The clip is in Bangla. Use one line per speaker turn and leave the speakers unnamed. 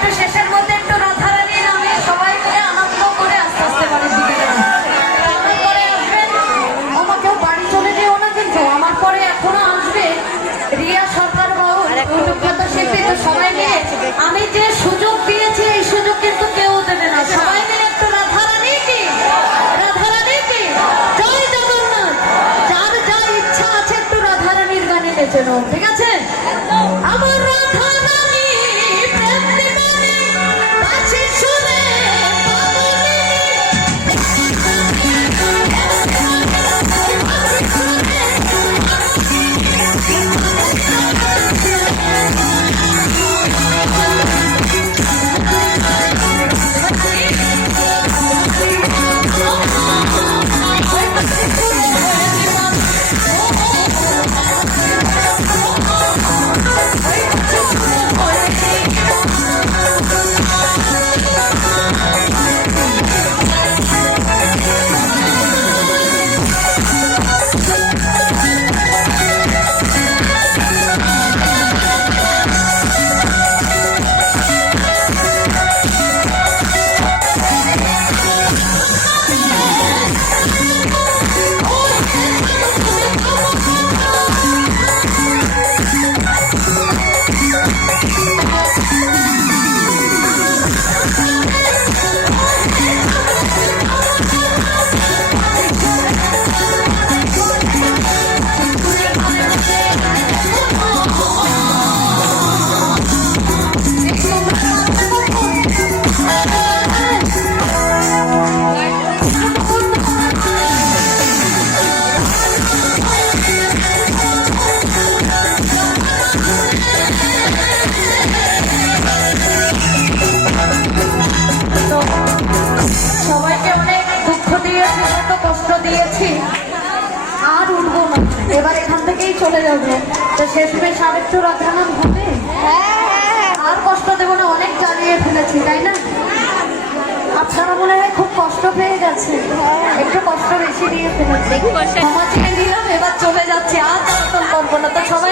একটু শেষের মধ্যে একটু রাধারানী নামে সবাই মিলে আনন্দ করে আস্তে আস্তে বাড়ির দিকে যাবেন। আনন্দ করে আসবেন আমাকেও বাড়ি চলে যেও না কিন্তু আমার পরে এখনও আসবে রিয়া সরকার বাবু বিখ্যাত শিল্পী তো সবাই মিলে আমি যে সুযোগ দিয়েছি এই সুযোগ কিন্তু কেউ দেবে না। সবাই মিলে একটু রাধারানী কি? রাধারানী কি? জয় জগন্নাথ। যার যা ইচ্ছা আছে একটু রাধারানীর গানে নেচে নাও, ঠিক আছে? আমার রাধারানী দিয়েছি কত কষ্ট দিয়েছি। আর উঠবো না। এবার এখান থেকেই চলে যাব। তো শেষ মেশ আর একটু রাধানাম হবে? আর কষ্ট দেবো না অনেক জ্বালিয়ে ফেলেছি তাই না? আপনারা মনে হয় খুব কষ্ট পেয়ে গেছে। একটু কষ্ট বেশি দিয়ে ফেলেছি। ক্ষমা চেয়ে নিলাম এবার চলে যাচ্ছে আর জ্বালাতন করব না। তো সবাই